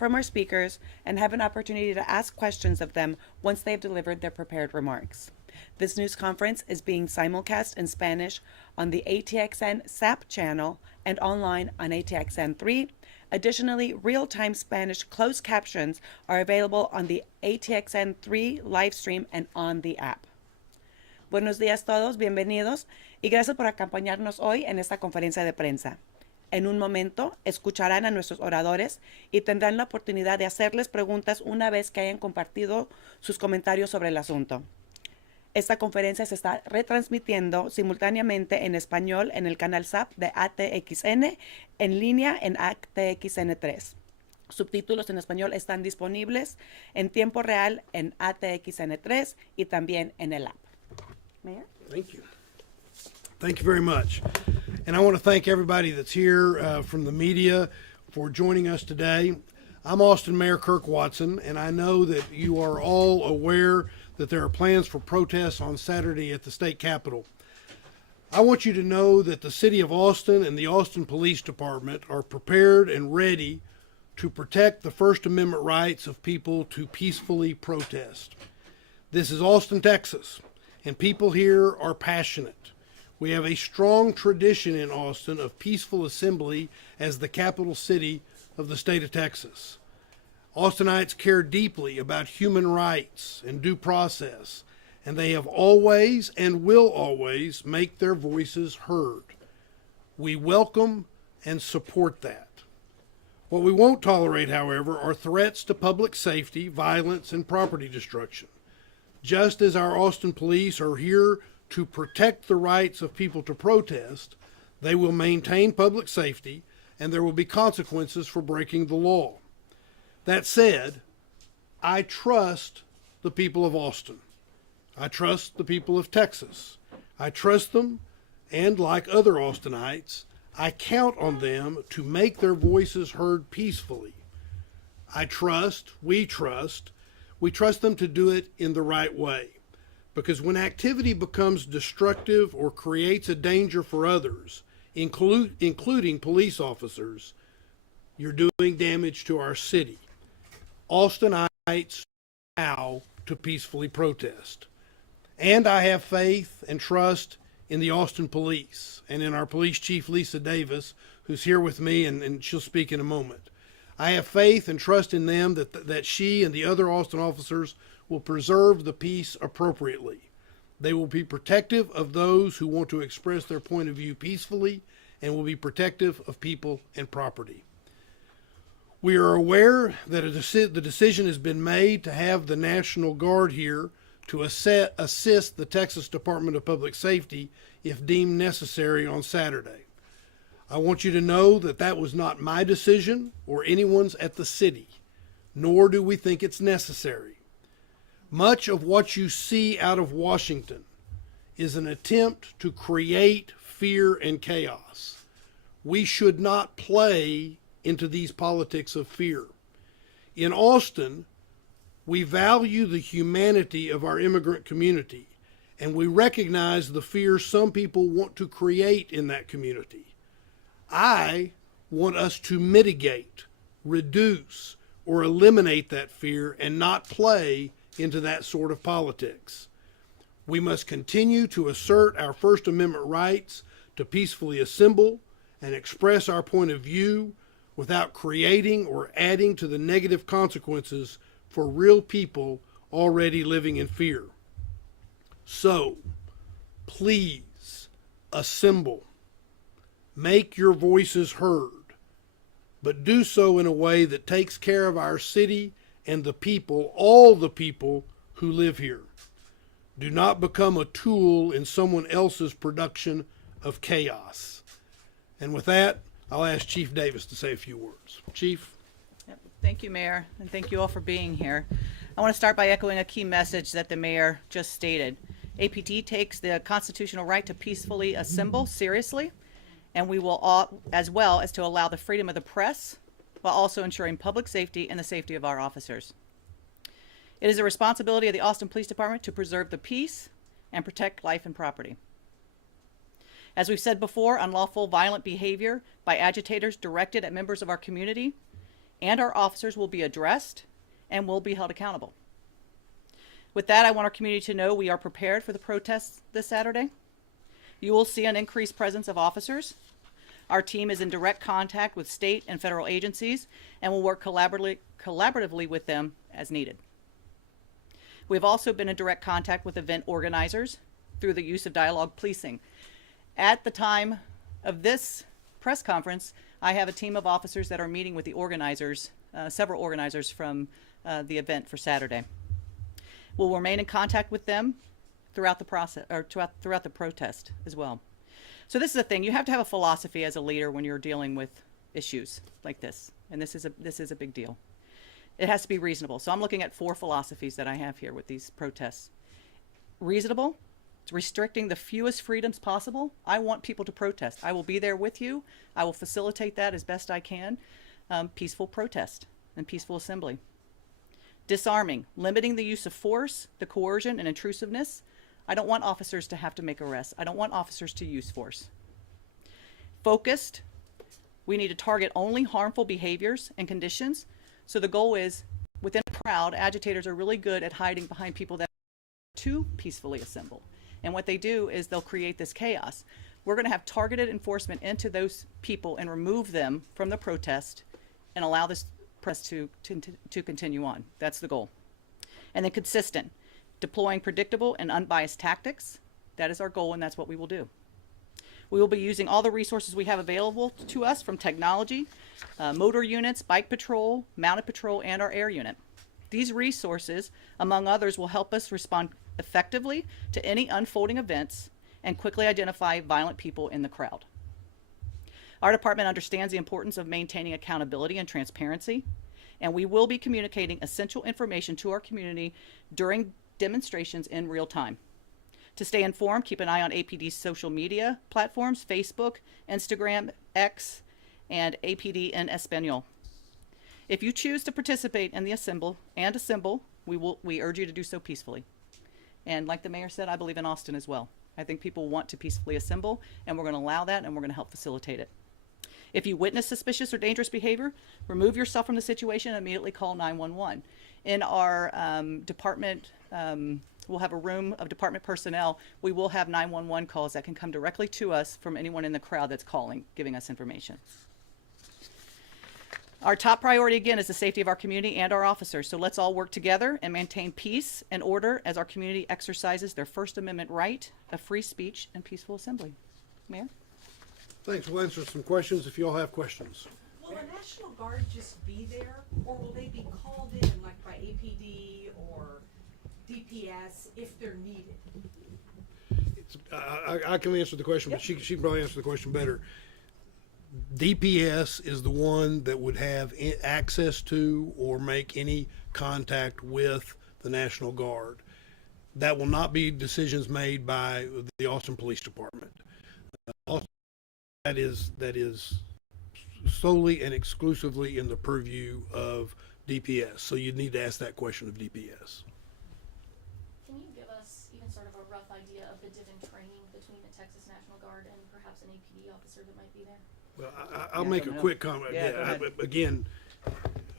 from our speakers and have an opportunity to ask questions of them once they've delivered their prepared remarks. This news conference is being simulcast in Spanish on the ATXN SAP channel and online on ATXN3. Additionally, real-time Spanish closed captions are available on the ATXN3 live stream and on the app. Buenos días todos, bienvenidos y gracias por acompañarnos hoy en esta conferencia de prensa. En un momento escucharán a nuestros oradores y tendrán la oportunidad de hacerles preguntas una vez que hayan compartido sus comentarios sobre el asunto. Esta conferencia se está retransmitiendo simultáneamente en español en el canal SAP de ATXN, en línea en ATXN3. Subtítulos en español están disponibles en tiempo real en ATXN3 y también en el app. Mayor? Thank you. Thank you very much. And I want to thank everybody that's here from the media for joining us today. I'm Austin Mayor Kirk Watson, and I know that you are all aware that there are plans for protests on Saturday at the state capitol. I want you to know that the city of Austin and the Austin Police Department are prepared and ready to protect the First Amendment rights of people to peacefully protest. This is Austin, Texas, and people here are passionate. We have a strong tradition in Austin of peaceful assembly as the capital city of the state of Texas. Austinites care deeply about human rights and due process, and they have always and will always make their voices heard. We welcome and support that. What we won't tolerate, however, are threats to public safety, violence, and property destruction. Just as our Austin police are here to protect the rights of people to protest, they will maintain public safety, and there will be consequences for breaking the law. That said, I trust the people of Austin. I trust the people of Texas. I trust them, and like other Austinites, I count on them to make their voices heard peacefully. We trust them to do it in the right way. Because when activity becomes destructive or creates a danger for others, including police officers, you're doing damage to our city. Austinites now to peacefully protest. And I have faith and trust in the Austin Police and in our police chief, Lisa Davis, who's here with me, and she'll speak in a moment. I have faith and trust in them that she and the other Austin officers will preserve the peace appropriately. They will be protective of those who want to express their point of view peacefully and will be protective of people and property. We are aware that the decision has been made to have the National Guard here to assist the Texas Department of Public Safety if deemed necessary on Saturday. I want you to know that that was not my decision or anyone's at the city, nor do we think it's necessary. Much of what you see out of Washington is an attempt to create fear and chaos. We should not play into these politics of fear. In Austin, we value the humanity of our immigrant community, and we recognize the fear some people want to create in that community. I want us to mitigate, reduce, or eliminate that fear and not play into that sort of politics. We must continue to assert our First Amendment rights to peacefully assemble and express our point of view without creating or adding to the negative consequences for real people already living in fear. So, please assemble. Make your voices heard, but do so in a way that takes care of our city and the people, all the people who live here. Do not become a tool in someone else's production of chaos. And with that, I'll ask Chief Davis to say a few words. Chief? Yep. Thank you, Mayor, and thank you all for being here. I want to start by echoing a key message that the Mayor just stated. APT takes the constitutional right to peacefully assemble seriously, and we will all, as well as to allow the freedom of the press, while also ensuring public safety and the safety of our officers. It is a responsibility of the Austin Police Department to preserve the peace and protect life and property. As we've said before, unlawful violent behavior by agitators directed at members of our community and our officers will be addressed and will be held accountable. With that, I want our community to know we are prepared for the protests this Saturday. You will see an increased presence of officers. Our team is in direct contact with state and federal agencies and will work collaboratively with them as needed. We've also been in direct contact with event organizers through the use of dialogue policing. At the time of this press conference, I have a team of officers that are meeting with the organizers, several organizers from the event for Saturday. We'll remain in contact with them throughout the process, or throughout the protest as well. So this is the thing, you have to have a philosophy as a leader when you're dealing with issues like this, and this is a big deal. It has to be reasonable. So I'm looking at 4 philosophies that I have here with these protests. Reasonable, it's restricting the fewest freedoms possible. I want people to protest. I will be there with you. I will facilitate that as best I can. Peaceful protest and peaceful assembly. Disarming, limiting the use of force, the coercion and intrusiveness. I don't want officers to have to make arrests. I don't want officers to use force. Focused, we need to target only harmful behaviors and conditions. So the goal is, within a crowd, agitators are really good at hiding behind people that are to peacefully assemble. And what they do is they'll create this chaos. We're going to have targeted enforcement into those people and remove them from the protest and allow this protest to continue on. That's the goal. And then consistent, deploying predictable and unbiased tactics. That is our goal, and that's what we will do. We will be using all the resources we have available to us, from technology, motor units, bike patrol, mounted patrol, and our air unit. These resources, among others, will help us respond effectively to any unfolding events and quickly identify violent people in the crowd. Our department understands the importance of maintaining accountability and transparency, and we will be communicating essential information to our community during demonstrations in real time. To stay informed, keep an eye on APD's social media platforms, Facebook, Instagram, X, and APD in Espanol. If you choose to participate in the assemble, we urge you to do so peacefully. And like the mayor said, I believe in Austin as well. I think people want to peacefully assemble, and we're going to allow that, and we're going to help facilitate it. If you witness suspicious or dangerous behavior, remove yourself from the situation and immediately call 911. In our department, we'll have a room of department personnel. We will have 911 calls that can come directly to us from anyone in the crowd that's calling, giving us information. Our top priority, again, is the safety of our community and our officers. So let's all work together and maintain peace and order as our community exercises their First Amendment right of free speech and peaceful assembly. Mayor? Thanks. We'll answer some questions if you all have questions. Will the National Guard just be there, or will they be called in, like by APD or DPS, if they're needed? I can answer the question, but she can probably answer the question better. DPS is the one that would have access to or make any contact with the National Guard. That will not be decisions made by the Austin Police Department. That is solely and exclusively in the purview of DPS. So you'd need to ask that question of DPS. Can you give us even sort of a rough idea of the different training between the Texas National Guard and perhaps an APD officer that might be there? Well, I'll make a quick comment. Again,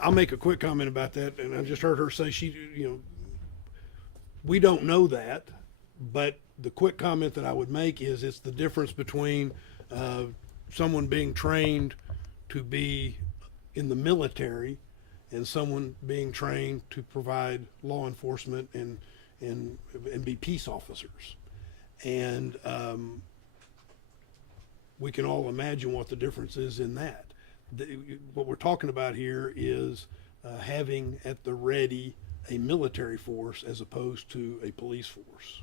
I'll make a quick comment about that. And I just heard her say we don't know that, but the quick comment that I would make is it's the difference between someone being trained to be in the military and someone being trained to provide law enforcement and be peace officers. And we can all imagine what the difference is in that. What we're talking about here is having at the ready a military force as opposed to a police force.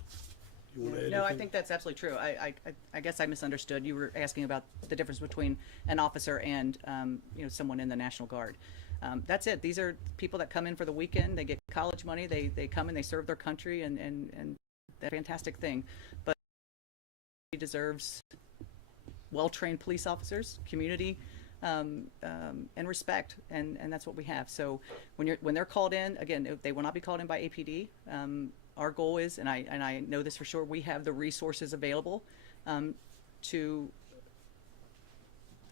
You want to add No, I anything? think that's absolutely true. I guess I misunderstood. You were asking about the difference between an officer and someone in the National Guard. That's it. These are people that come in for the weekend. They get college money. They come and they serve their country, and that's a fantastic thing. But he deserves well-trained police officers, community, and respect, and that's what we have. So when they're called in, again, they will not be called in by APD. Our goal is, and I know this for sure, we have the resources available to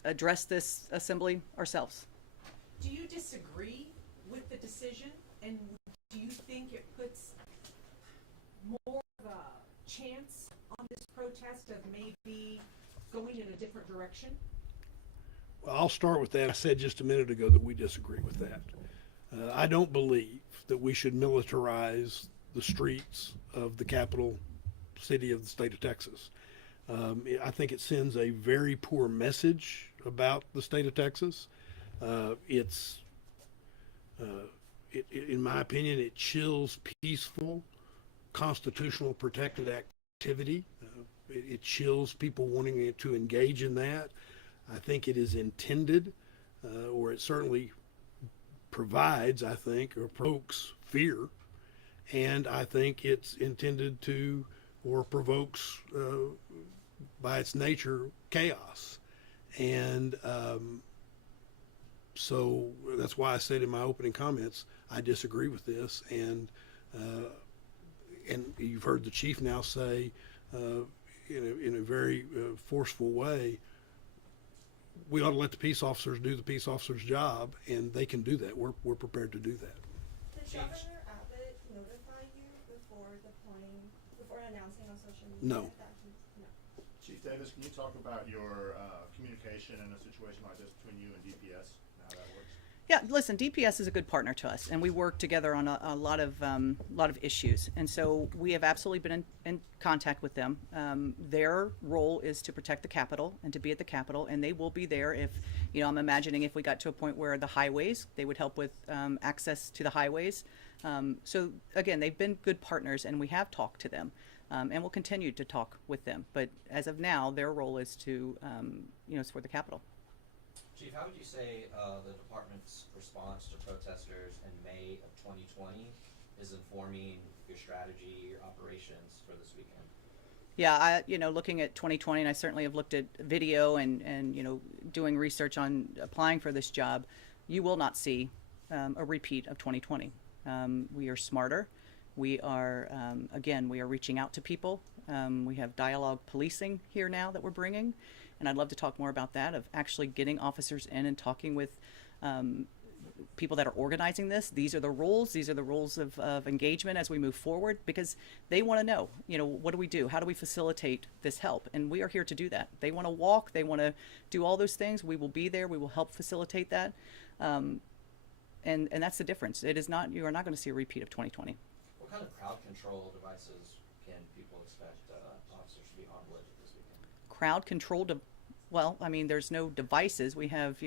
address this assembly ourselves. do you disagree with the decision? And do you think it puts more of a chance on this protest of maybe going in a different direction? Well, I'll start with that. I said just a minute ago that we disagree with that. I don't believe that we should militarize the streets of the capital city of the state of Texas. I think it sends a very poor message about the state of Texas. In my opinion, it chills peaceful, constitutional protected activity. It chills people wanting to engage in that. I think it is intended, or it certainly provides, I think, or provokes fear. And I think it's intended to, or provokes, by its nature, chaos. And so that's why I said in my opening comments, I disagree with this. And you've heard the chief now say, in a very forceful way, we ought to let the peace officers do the peace officers' job, and they can do that. We're prepared to do that. Did Governor Abbott notify you before announcing on social media? No. No. Chief Davis, can you talk about your communication in a situation like this between you and DPS and how that works? Yeah, listen, DPS is a good partner to us, and we work together on a lot of issues. And so we have absolutely been in contact with them. Their role is to protect the Capitol and to be at the Capitol, and they will be there if, I'm imagining if we got to a point where the highways, they would help with access to the highways. So again, they've been good partners, and we have talked to them, and we'll continue to talk with them. But as of now, their role is to, it's for the Capitol. Chief, how would you say the department's response to protesters in May of 2020 is informing your strategy, your operations for this weekend? Yeah, looking at 2020, and I certainly have looked at video and doing research on applying for this job, you will not see a repeat of 2020. We are smarter. We are, again, we are reaching out to people. We have dialogue policing here now that we're bringing. And I'd love to talk more about that, of actually getting officers in and talking with people that are organizing this. These are the rules. These are the rules of engagement as we move forward, because they want to know, what do we do? How do we facilitate this help? And we are here to do that. They want to walk. They want to do all those things. We will be there. We will help facilitate that. And that's the difference. It is not, you are not going to see a repeat of 2020. What kind of crowd control devices can people expect officers to be armed with this weekend? Crowd control, well, I mean, there's no devices. We have,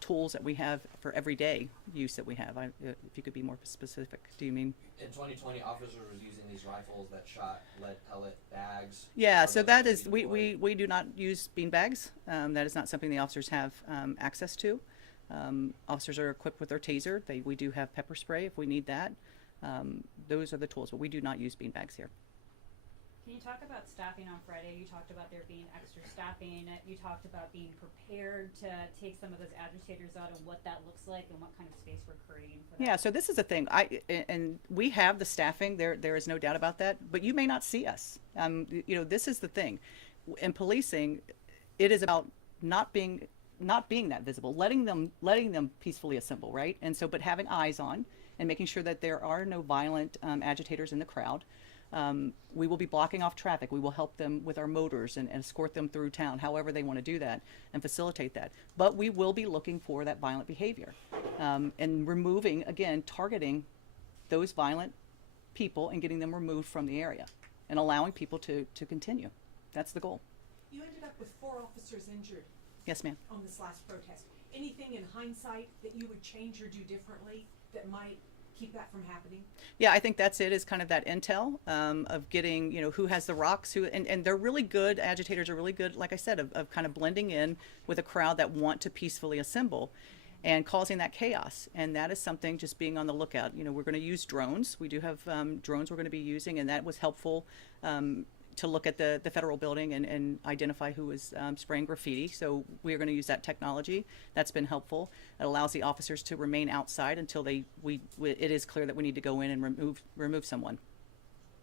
tools that we have for everyday use that we have. If you could be more specific, do you mean? In 2020, officers were using these rifles that shot lead pellet bags. Yeah, so that is, we do not use bean bags. That is not something the officers have access to. Officers are equipped with their taser. We do have pepper spray if we need that. Those are the tools, but we do not use bean bags here. Can you talk about staffing on Friday? You talked about there being extra staffing. You talked about being prepared to take some of those agitators out and what that looks like and what kind of space we're creating for that. Yeah, so this is the thing. And we have the staffing. There is no doubt about that. But you may not see us. This is the thing. In policing, it is about not being that visible, letting them peacefully assemble, right? And so, but having eyes on and making sure that there are no violent agitators in the crowd. We will be blocking off traffic. We will help them with our motors and escort them through town, however they want to do that, and facilitate that. But we will be looking for that violent behavior and removing, again, targeting those violent people and getting them removed from the area and allowing people to continue. That's the goal. You ended up with 4 officers injured Yes, ma'am. on this last protest. Anything in hindsight that you would change or do differently that might keep that from happening? Yeah, I think that's it, is kind of that intel of getting, who has the rocks, and they're really good, agitators are really good, like I said, of kind of blending in with a crowd that want to peacefully assemble and causing that chaos. And that is something, just being on the lookout. We're going to use drones. We do have drones we're going to be using, and that was helpful to look at the federal building and identify who was spraying graffiti. So we're going to use that technology. That's been helpful. It allows the officers to remain outside until it is clear that we need to go in and remove someone.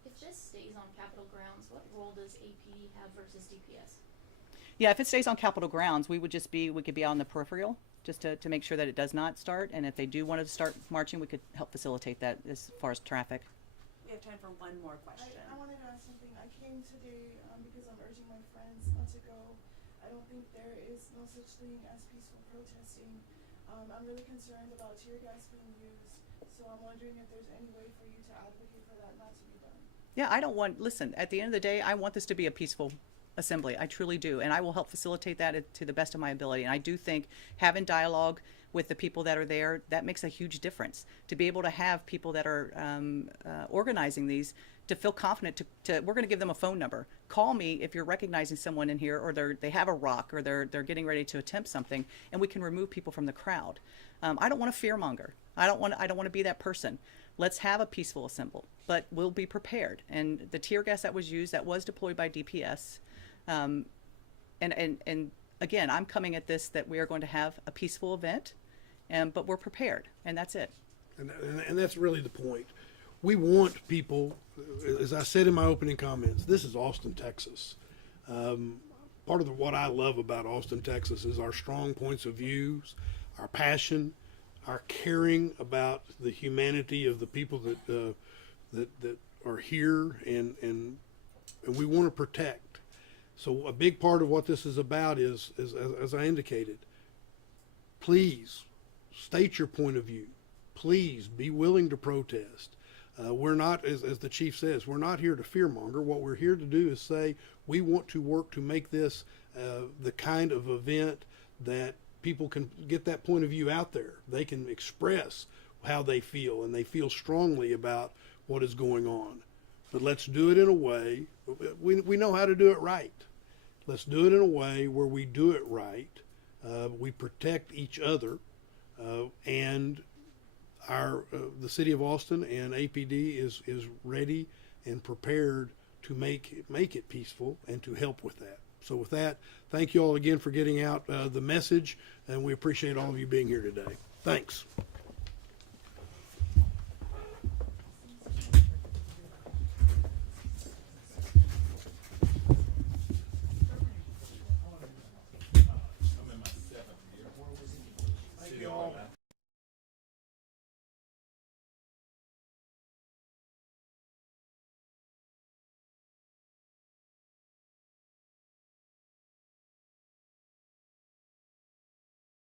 If this stays on Capitol grounds, what role does APD have versus DPS? Yeah, if it stays on Capitol grounds, we could be on the peripheral just to make sure that it does not start. And if they do want to start marching, we could help facilitate that as far as traffic. We have time for one more question. I wanted to ask something. I came today because I'm urging my friends not to go. I don't think there is no such thing as peaceful protesting. I'm really concerned about tear gas being used, so I'm wondering if there's any way for you to advocate for that not to be done. Yeah, I don't want, listen, at the end of the day, I want this to be a peaceful assembly. I truly do. And I will help facilitate that to the best of my ability. And I do think having dialogue with the people that are there, that makes a huge difference. To be able to have people that are organizing these, to feel confident we're going to give them a phone number. Call me if you're recognizing someone in here, or they have a rock, or they're getting ready to attempt something, and we can remove people from the crowd. I don't want to fearmonger. I don't want to be that person. Let's have a peaceful assembly, but we'll be prepared. And the tear gas that was used, that was deployed by DPS. And again, I'm coming at this that we are going to have a peaceful event, but we're prepared, and that's it. And that's really the point. We want people, as I said in my opening comments, this is Austin, Texas. Part of what I love about Austin, Texas is our strong points of views, our passion, our caring about the humanity of the people that are here, and we want to protect. So a big part of what this is about is as I indicated, please state your point of view. Please be willing to protest. We're not, as the chief says, we're not here to fearmonger. What we're here to do is say we want to work to make this the kind of event that people can get that point of view out there. They can express how they feel, and they feel strongly about what is going on. But let's do it in a way, we know how to do it right. Let's do it in a way where we do it right. We protect each other, and the city of Austin and APD is ready and prepared to make it peaceful and to help with that. So with that, thank you all again for getting out the message, and we appreciate all of you being here today. Thanks.